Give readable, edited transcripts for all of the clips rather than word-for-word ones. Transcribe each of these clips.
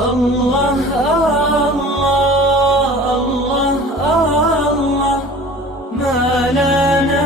الله الله الله الله ما لنا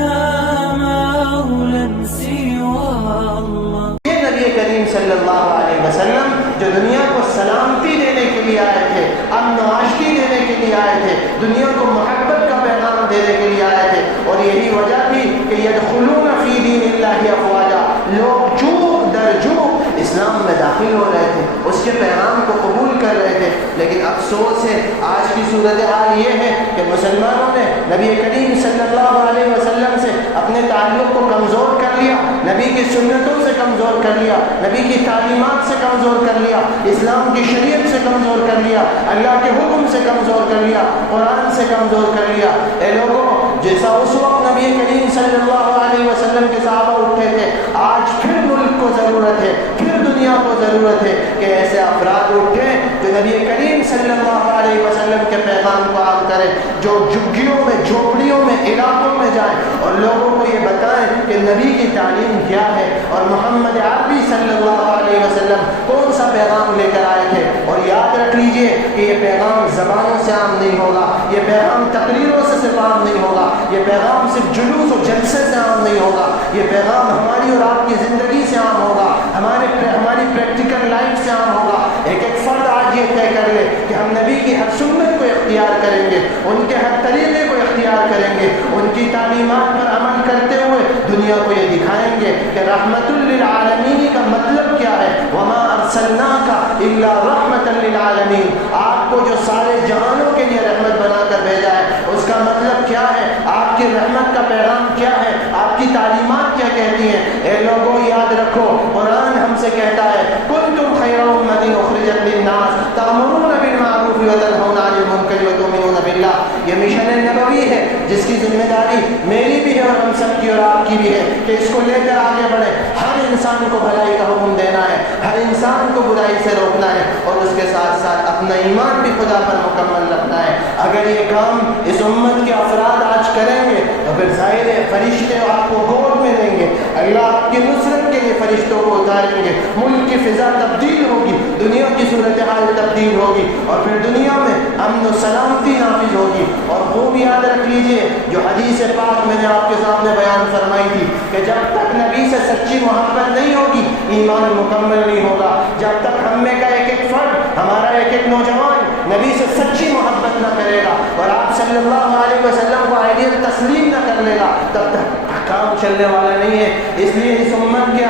مولا سوى الله. یہ نبی کریم صلی اللہ علیہ وسلم جو دنیا کو سلامتی دینے کے لیے آئے تھے، امن و آشتی دینے کے لیے آئے تھے، دنیا کو محبت کا پیغام دینے کے لیے آئے تھے، اور یہی وجہ تھی کہ یدخلون فی دین اللہ افواجا، لوگ جھوک در جھوک اسلام میں داخل ہو رہے تھے، اس کے پیغام کو قبول کر رہے تھے. لیکن افسوس ہے آج کی صورتحال یہ ہے کہ مسلمانوں نے نبی کریم صلی اللہ علیہ وسلم سے اپنے تعلق کو کمزور کر لیا، نبی کی سنتوں سے کمزور کر لیا، نبی کی تعلیمات سے کمزور کر لیا، اسلام کی شریعت سے کمزور کر لیا، اللہ کے حکم سے کمزور کر لیا، قرآن سے کمزور کر لیا. اے لوگوں، جیسا اس وقت نبی کریم صلی اللہ علیہ وسلم کے صحابہ اٹھے تھے، آج پھر ملک کو ضرورت ہے، پھر دنیا کو ضرورت ہے کہ ایسے افراد اٹھیں جو نبی کریم صلی اللہ علیہ وسلم کے پیغام کو عام کریں، جو جھگیوں میں، جھوپڑیوں میں، علاقوں میں جائیں اور لوگوں کو یہ بتائیں کہ نبی کی تعلیم کیا ہے اور محمد عربی صلی اللہ علیہ وسلم کون سا پیغام لے کر آئے تھے. اور یاد رکھ لیجئے کہ یہ پیغام زبانوں سے عام نہیں ہوگا، یہ پیغام تقریروں سے صرف عام نہیں ہوگا، یہ پیغام صرف جلوس و جلسے سے عام نہیں ہوگا، یہ پیغام ہماری اور آپ کی زندگی سے عام ہوگا، ہماری پریکٹیکل لائف سے عام ہوگا. ایک فرد آج یہ طے کر لے کہ ہم نبی کی ہر سنت کو اختیار کریں گے، ان کے ہر طریقے کو اختیار کریں گے، ان کی تعلیمات پر عمل کرتے ہوئے دنیا کو یہ دکھائیں گے کہ رحمت للعالمین کا مطلب کیا ہے. وما ارسلناک الا رحمت للعالمین، آپ کو جو سارے جہانوں کے لیے رحمت بنا کر بھیجا ہے، اس کا مطلب کیا ہے، آپ کی رحمت کا پیغام کیا ہے، آپ کی تعلیمات کیا کہتی ہیں. اے لوگوں، یاد رکھو، قرآن ہم سے کہتا ہے کنتم خیر امۃ اخرجت للناس تأمرون بالمعروف وتنہون عن المنکر وتؤمنون باللہ. یہ مشن نبوی ہے جس کی ذمہ داری میری بھی ہے اور ہم سب کی اور آپ کی بھی ہے کہ اس کو لے کر آگے بڑھیں. ہر انسان کو بھلائی کا حکم دینا ہے، ہر انسان کو برائی سے روکنا ہے، اور اس کے ساتھ ساتھ اپنا ایمان بھی خدا پر مکمل رکھنا ہے. اگر یہ کام اس امت کے افراد آج کریں گے تو پھر ظاہر ہے فرشتے آپ کو گود میں لیں گے، اللہ آپ کی نصرت کے لیے فرشتوں کو اتاریں گے، ملک کی فضا تبدیل ہوگی، دنیا کی صورتحال تبدیل ہوگی، اور پھر دنیا میں امن و سلامتی نافذ ہوگی. اور خوب یاد رکھ لیجئے جو حدیث پاک میں نے آپ کے سامنے بیان فرمائی تھی کہ جب تک نبی سے سچی محبت نہیں ہوگی ایمان مکمل نہیں ہوگا. جب تک ہم میں کا ایک ایک فرد، ہمارا ایک ایک نوجوان نبی سے سچی محبت نہ کرے گا اور آپ صلی اللہ علیہ وسلم کو آئیڈیل تسلیم نہ کر لے گا، تب تک کام چلنے والا نہیں ہے. اس لیے اس امت کے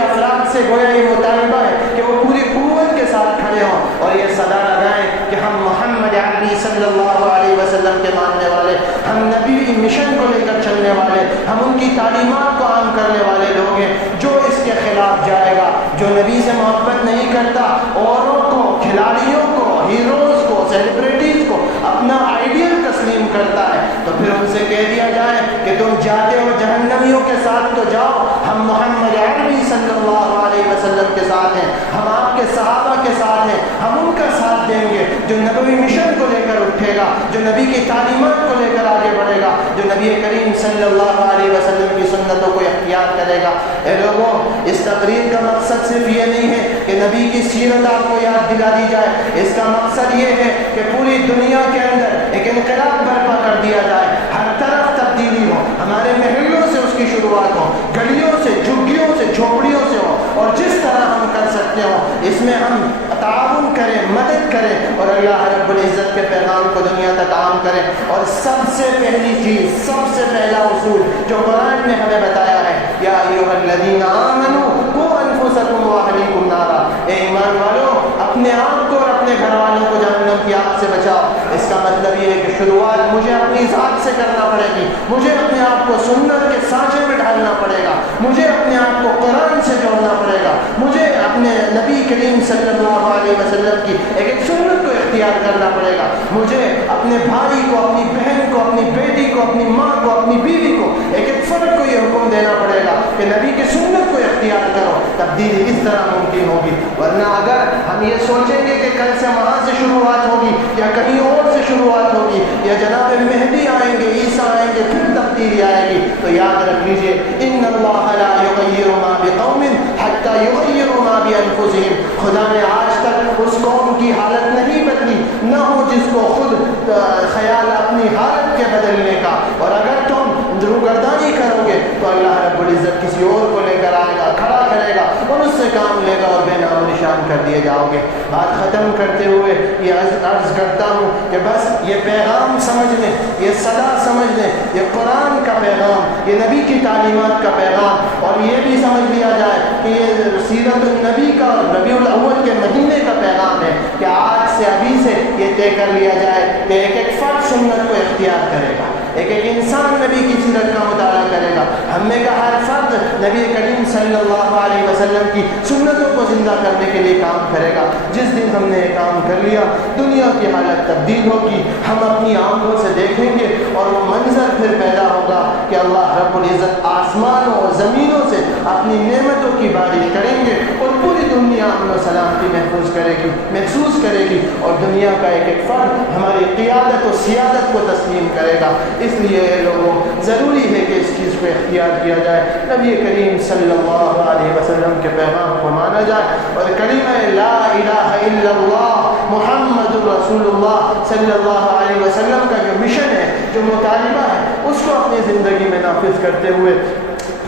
افراد سے گویا یہ مطالبہ ہے کہ وہ پوری قوت کے ساتھ کھڑے ہوں اور یہ صدا لگائیں کہ ہم محمد عربی صلی اللہ علیہ وسلم کے ماننے والے، ہم نبی مشن کو لے کر چلنے والے، ہم ان کی تعلیمات کو عام کرنے والے لوگ ہیں. جو اس کے خلاف جائے گا، جو نبی سے محبت نہیں کرتا، اوروں کو، کھلاڑیوں کو، ہیروز کو، سیلیبریٹیز کو اپنا آئیڈیل تسلیم کرتا ہے، تو پھر ان سے کہہ دیا جائے کہ تم جاتے ہو جہنمیوں کے ساتھ تو جاؤ، ہم محمد عربی صلی اللہ علیہ وسلم کے ساتھ ہیں، ہم آپ کے صحابہ کے ساتھ ہیں، ہم ان کا ساتھ دیں گے جو نبوی مشن کو لے کر اٹھے گا، جو نبی کی تعلیمات کو لے کر آگے بڑھے گا، جو نبی کریم صلی اللہ علیہ وسلم کی سنتوں کو اختیار کرے گا. اے لوگوں، اس تقریر کا مقصد صرف یہ نہیں ہے کہ نبی کی سیرت آپ کو یاد دلا دی جائے، اس کا مقصد یہ ہے کہ پوری دنیا کے اندر ایک انقلاب برپا کر دیا جائے، ہر طرف تبدیلی ہو، ہمارے محلوں سے اس کی شروعات ہو، گلیوں سے، جھگیوں سے، جھوپڑیوں سے ہو، اور جس طرح ہم کر سکتے ہو اس میں ہم تعاون کریں، مدد کریں اور اللہ رب العزت کے پیغام کو دنیا تک عام کریں. اور سب سے پہلی چیز، سب سے پہلا اصول جو قرآن نے ہمیں بتایا ہے، یا ایھا الذین آمنوا قوا انفسکم واہلیکم نارا، اے ایمان والو اپنے آپ کو اور اپنے گھر والوں کو جہنم کی آگ سے بچاؤ. اس کا مطلب یہ ہے کہ شروعات مجھے اپنی ذات سے کرنا پڑے گی، مجھے اپنے آپ کو سنت کے سانچے میں ڈھالنا پڑے گا، مجھے اپنے آپ کو قرآن سے جوڑنا پڑے گا، مجھے اپنے نبی کریم صلی اللہ علیہ وسلم کی ایک سنت کو اختیار کرنا پڑے گا، مجھے اپنے بھائی کو، اپنی بہن کو، اپنی بیٹی کو، اپنی ماں کو، اپنی بیوی کو، ایک فرد کو یہ حکم دینا پڑے گا کہ نبی کی سنت کو اختیار کرو. تبدیلی اس طرح ممکن ہوگی، ورنہ اگر ہم یہ سوچیں گے کہ کل سے وہاں سے شروعات ہوگی یا کہیں اور سے شروعات ہوگی یا جناب مہدی آئیں گے، عیسیٰ آئیں گے، پھر تبدیلی آئے گی، تو یاد رکھ لیجئے ان اللہ لا یغیر ما بقوم حتی یغیروا ما بانفسہم، خدا نے آج تک اس قوم کی حالت نہیں بدلی نہ ہو جس کو خود خیال اپنی حالت کے بدلنے کا، اور اگر تم روگردانی کرو گے تو اللہ رب العزت کسی اور کو لے کر آئے گا، کھڑا کرے گا اور اس سے کام لے گا اور بے نام و نشان کر دیے جاؤ گے۔ بات ختم کرتے ہوئے یہ عرض کرتا ہوں کہ بس یہ پیغام سمجھ لیں، یہ صدا سمجھ لیں، یہ قرآن کا پیغام، یہ نبی کی تعلیمات کا پیغام، اور یہ بھی سمجھ لیا جائے کہ یہ سیرت النبی کا ربیع الاول کے مہینے کا پیغام ہے کہ آج سے ابھی سے یہ طے کر لیا جائے کہ ایک ایک فرد سنت کو اختیار کرے گا، ایک ایک انسان نبی کی سیرت کا مطالعہ کرے گا، ہم میں کا ہر فرد نبی کریم صلی اللہ علیہ وسلم کی سنتوں کو زندہ کرنے کے لیے کام کرے گا۔ جس دن ہم نے یہ کام کر لیا دنیا کی حالت تبدیل ہوگی، ہم اپنی آنکھوں سے دیکھیں گے اور وہ منظر پھر پیدا ہوگا کہ اللہ رب العزت آسمانوں اور زمینوں سے اپنی نعمتوں کی بارش کریں گے اور پوری دنیا امن و سلامتی محسوس کرے گی اور دنیا کا ایک ایک فرد ہماری قیادت و سیادت کو تسلیم کرے گا۔ اس لیے لوگوں ضروری ہے کہ اس چیز کو اختیار کیا جائے، نبی کریم صلی اللہ علیہ وسلم کے پیغام کو مانا جائے اور کلمہ لا الہ الا اللہ محمد رسول اللہ صلی اللہ علیہ وسلم کا جو مشن ہے، جو مطالبہ ہے، اس کو اپنی زندگی میں نافذ کرتے ہوئے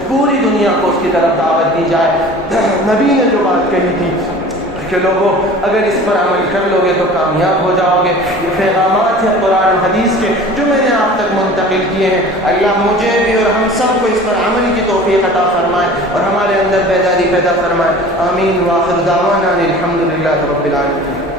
پوری دنیا کو اس کی طرف دعوت دی جائے۔ نبی نے جو بات کہی تھی کہ لوگوں اگر اس پر عمل کر لو گے تو کامیاب ہو جاؤ گے، یہ پیغامات ہیں قرآن حدیث کے جو میں نے آپ تک منتقل کیے ہیں، اللہ مجھے بھی اور ہم سب کو اس پر عمل کی توفیق عطا فرمائے اور ہمارے اندر بیداری پیدا فرمائے۔ آمین۔ وآخر دعوانا الحمدللہ رب العالمین۔